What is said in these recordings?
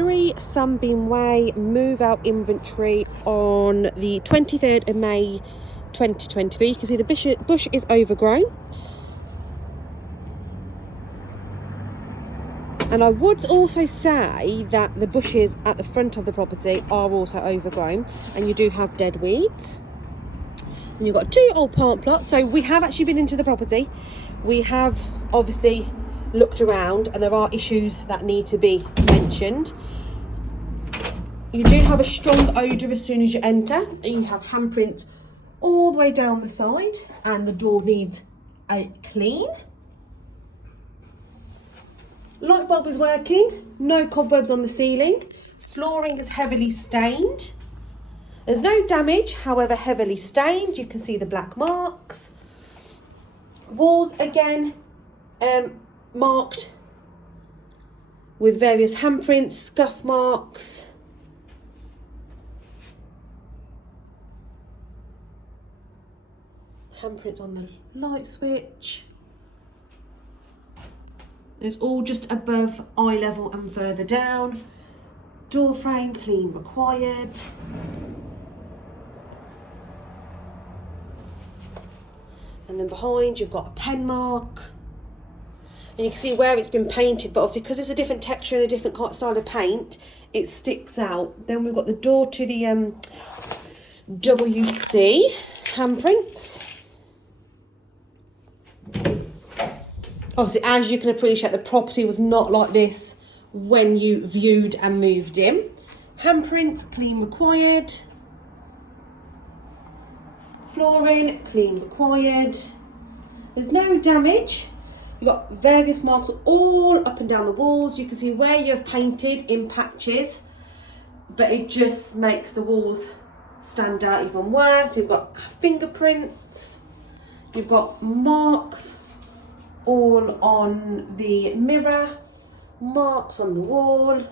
3 Sunbeam Way, move out inventory on the 23rd of May 2023. You can see the bush is overgrown. And I would also say that the bushes at the front of the property are also overgrown, and you do have dead weeds. And you've got 2 old plant plots. So we have actually been into the property. We have obviously looked around, and there are issues that need to be mentioned. You do have a strong odour as soon as you enter, and you have handprints all the way down the side, and the door needs a clean. Light bulb is working, no cobwebs on the ceiling. Flooring is heavily stained. There's no damage, however heavily stained. You can see the black marks. Walls again marked with various handprints, scuff marks. Handprints on the light switch. It's all just above eye level and further down. Door frame, clean required. And then behind you've got a pen mark. And you can see where it's been painted, but obviously because it's a different texture and a different style of paint, it sticks out. Then we've got the door to the WC handprints. Obviously, as you can appreciate, the property was not like this when you viewed and moved in. Handprints, clean required. Flooring, clean required. There's no damage. You've got various marks all up and down the walls. You can see where you've painted in patches, but it just makes the walls stand out even worse. You've got fingerprints. You've got marks all on the mirror, marks on the wall,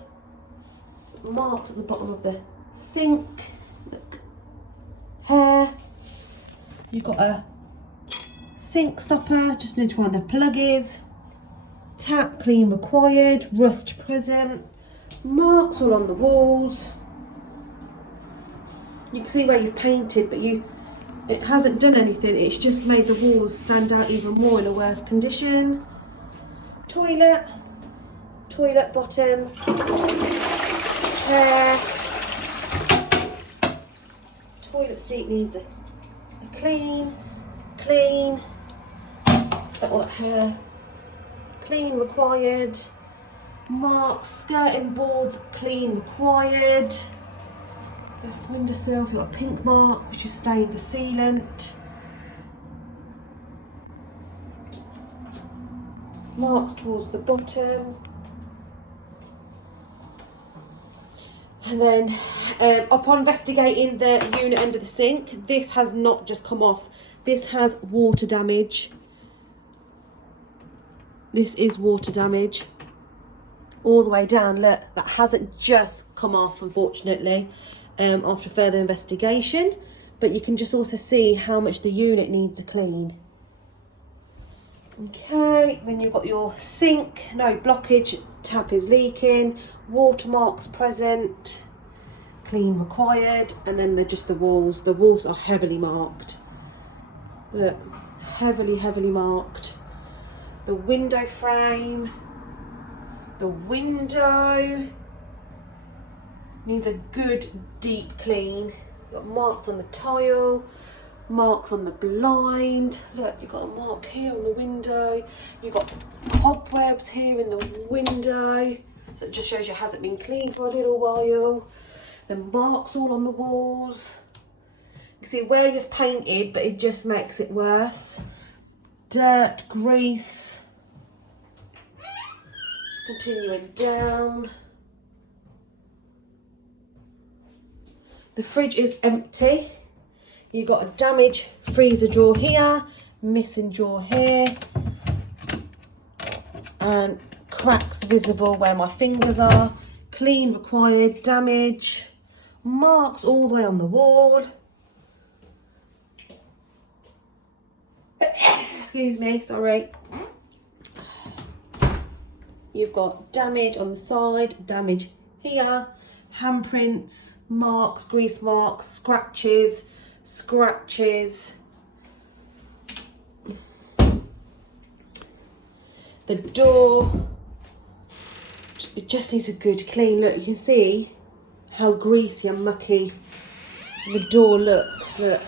marks at the bottom of the sink. Look, hair. You've got a sink stopper, just need to find the plug is. Tap, clean required, rust present. Marks all on the walls. You can see where you've painted, but it hasn't done anything. It's just made the walls stand out even more in a worse condition. Toilet bottom, hair. Toilet seat needs a clean. Got all that hair. Clean required. Marks, skirting boards, clean required. The windowsill, you've got a pink mark which is stained the sealant. Marks towards the bottom. And then upon investigating the unit under the sink, this has not just come off. This has water damage. This is water damage. All the way down, look, that hasn't just come off, unfortunately. After further investigation, but you can just also see how much the unit needs a clean. Okay, then you've got your sink, no blockage, tap is leaking, watermarks present, clean required, and then they're just the walls. The walls are heavily marked. Look, heavily marked. The window frame, the window needs a good deep clean. You've got marks on the tile, marks on the blind. Look, you've got a mark here on the window. You've got cobwebs here in the window. So it just shows you it hasn't been cleaned for a little while. The marks all on the walls. You can see where you've painted, but it just makes it worse. Dirt, grease. Just continuing down. The fridge is empty. You've got a damaged freezer drawer here, missing drawer here, and cracks visible where my fingers are. Clean required, damage, marks all the way on the wall. Excuse me, sorry. You've got damage on the side, damage here, handprints, marks, grease marks, scratches, the door, it just needs a good clean. Look, you can see how greasy and mucky the door looks. Look,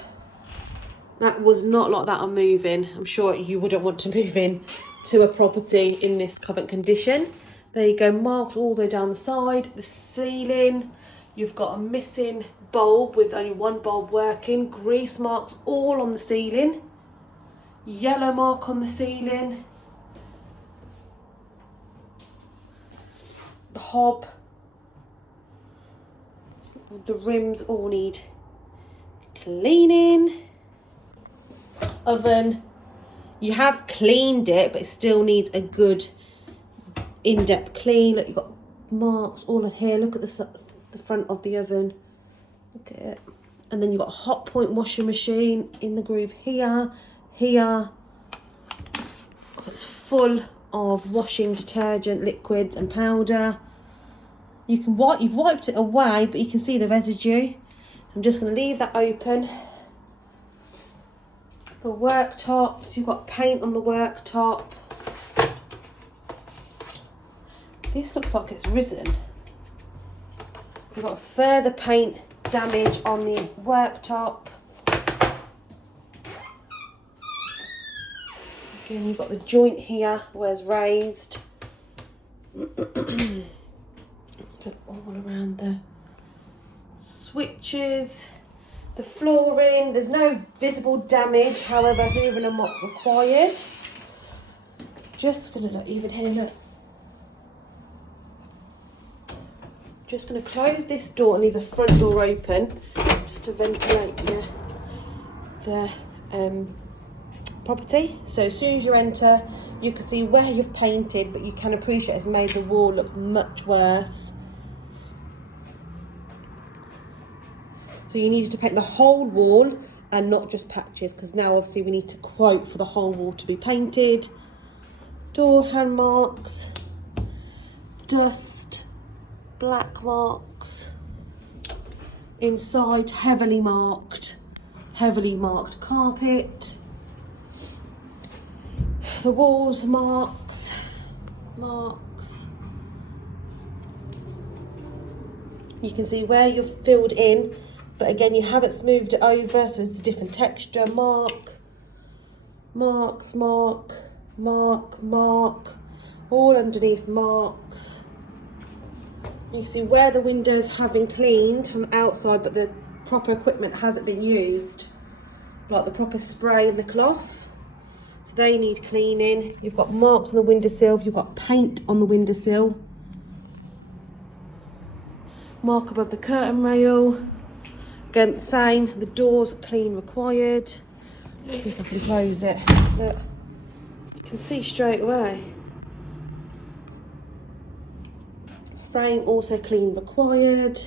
that was not like that on moving. I'm sure you wouldn't want to move in to a property in this current condition. There you go, marks all the way down the side, the ceiling. You've got a missing bulb with only one bulb working, grease marks all on the ceiling, yellow mark on the ceiling, the hob, the rims all need cleaning. Oven, you have cleaned it, but it still needs a good in-depth clean. Look, you've got marks all in here. Look at the front of the oven. Look at it. And then you've got a hot point washing machine in the groove here. It's full of washing detergent, liquids and powder. You've wiped it away, but you can see the residue. So I'm just going to leave that open. The worktops, you've got paint on the worktop. This looks like it's risen. You've got further paint damage on the worktop. Again, you've got the joint here where it's raised. Look all around the switches, the flooring. There's no visible damage, however, hoovering and mop required. Just gonna look, even here, look. Just going to close this door and leave the front door open just to ventilate the property. So as soon as you enter, you can see where you've painted, but you can appreciate it's made the wall look much worse. So you needed to paint the whole wall and not just patches, because now obviously we need to quote for the whole wall to be painted. Door hand marks, dust, black marks, inside heavily marked carpet, the walls marks. You can see where you've filled in, but again you haven't smoothed it over, so it's a different texture. Marks, all underneath marks. You can see where the windows have been cleaned from the outside, but the proper equipment hasn't been used, like the proper spray and the cloth. So they need cleaning. You've got marks on the windowsill, you've got paint on the windowsill. Mark above the curtain rail. Again, the same, the doors clean required. Let's see if I can close it. Look, you can see straight away. Frame also clean required.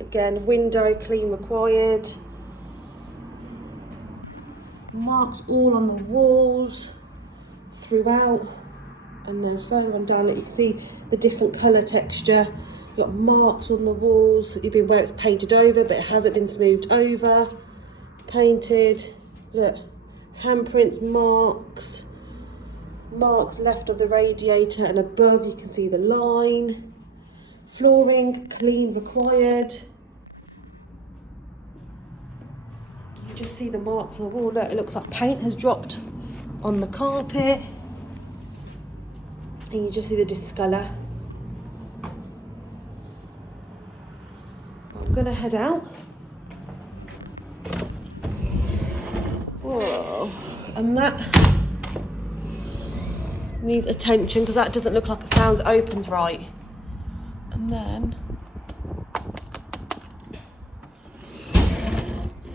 Again, window clean required. Marks all on the walls throughout, and then further on down, you can see the different colour texture. You've got marks on the walls. You've been where it's painted over, but it hasn't been smoothed over. Painted. Look, handprints, marks left of the radiator, and above you can see the line. Flooring clean required. You just see the marks on the wall. Look, it looks like paint has dropped on the carpet, and you just see the discolour. I'm gonna head out. Whoa, and that needs attention because that doesn't look like it sounds opens right. And then,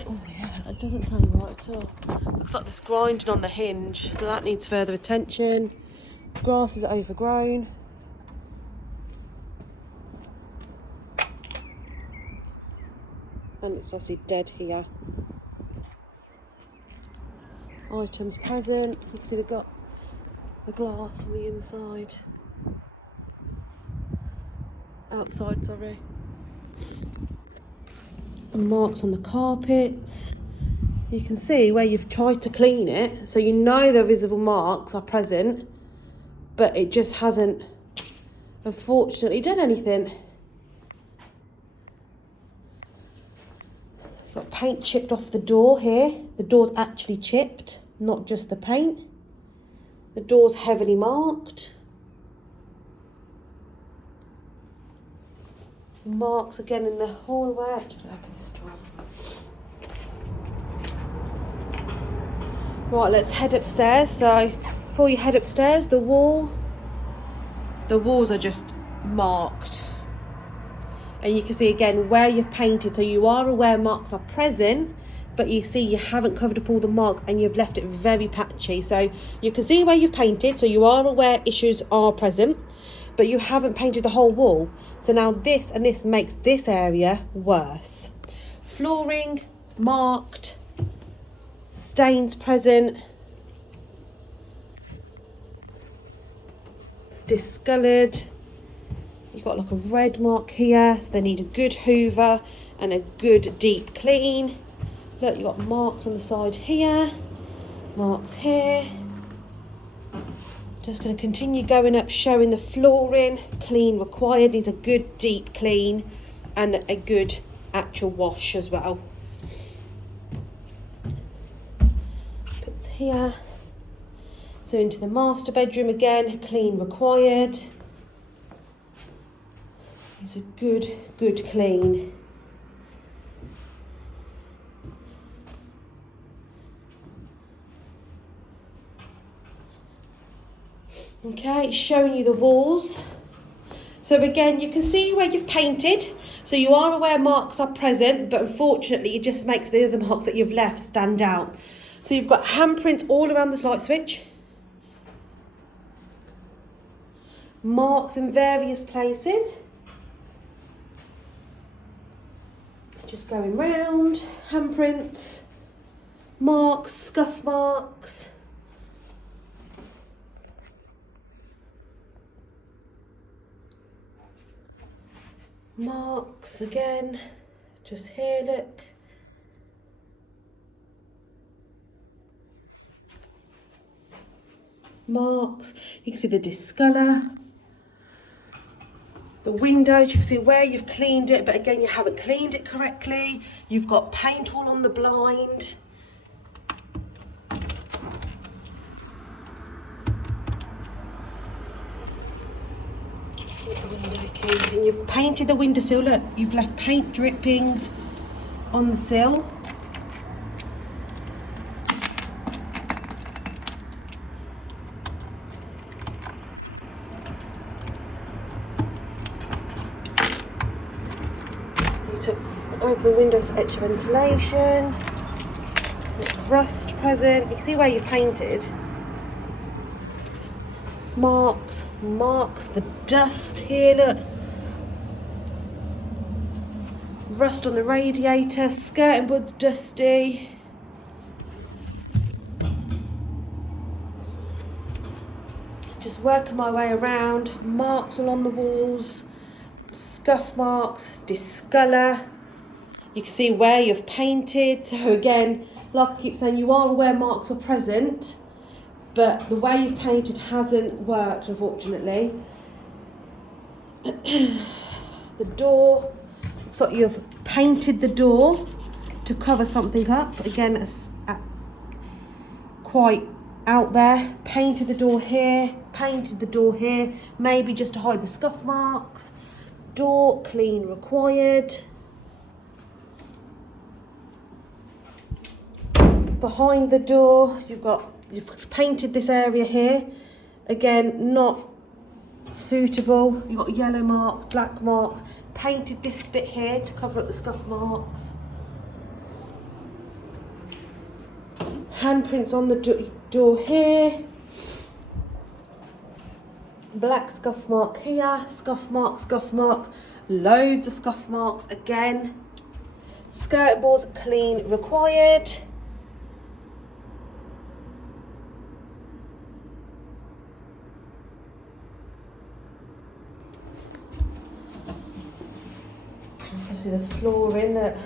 oh yeah, that doesn't sound right at all. Looks like there's grinding on the hinge, so that needs further attention. Grass is overgrown. And it's obviously dead here. Items present. You can see the glass on the inside. outside, sorry. Marks on the carpets. You can see where you've tried to clean it, so you know the visible marks are present, but it just hasn't, unfortunately, done anything. Got paint chipped off the door here. The door's actually chipped, not just the paint. The door's heavily marked. Marks again in the hallway. I'm just gonna open this door. Right, let's head upstairs. So before you head upstairs, the walls are just marked. And you can see again where you've painted, so you are aware marks are present, but you see you haven't covered up all the marks and you've left it very patchy. So you can see where you've painted, so you are aware issues are present, but you haven't painted the whole wall. So now this and this makes this area worse. Flooring marked, stains present, it's discoloured. You've got like a red mark here, so they need a good hoover and a good deep clean. Look, you've got marks on the side here, marks here. Just going to continue going up, showing the flooring, clean required, needs a good deep clean and a good actual wash as well. Bits here. So into the master bedroom again, clean required. It's a good clean. Okay, it's showing you the walls. So again, you can see where you've painted. So you are aware marks are present, but unfortunately it just makes the other marks that you've left stand out. So you've got handprints all around this light switch. Marks in various places. Just going round, handprints, marks, scuff marks. Marks again, just here, look. Marks, you can see the discolour. The windows, you can see where you've cleaned it, but again, you haven't cleaned it correctly. You've got paint all on the blind. And you've painted the windowsill, look, you've left paint drippings on the sill. To open the windows for extra ventilation. Rust present. You can see where you painted. Marks, the dust here, look. Rust on the radiator, skirting board's dusty. Just working my way around. Marks along the walls. Scuff marks, discolour. You can see where you've painted. So again, like I keep saying, you are aware marks are present, but the way you've painted hasn't worked, unfortunately. The door, looks like you've painted the door to cover something up. Again, it's quite out there. Painted the door here, painted the door here, maybe just to hide the scuff marks. Door clean required. Behind the door, you've painted this area here. Again, not suitable. You've got yellow marks, black marks. Painted this bit here to cover up the scuff marks. Handprints on the door here. Black scuff mark here, scuff mark, loads of scuff marks again. Skirt boards clean required. obviously the flooring that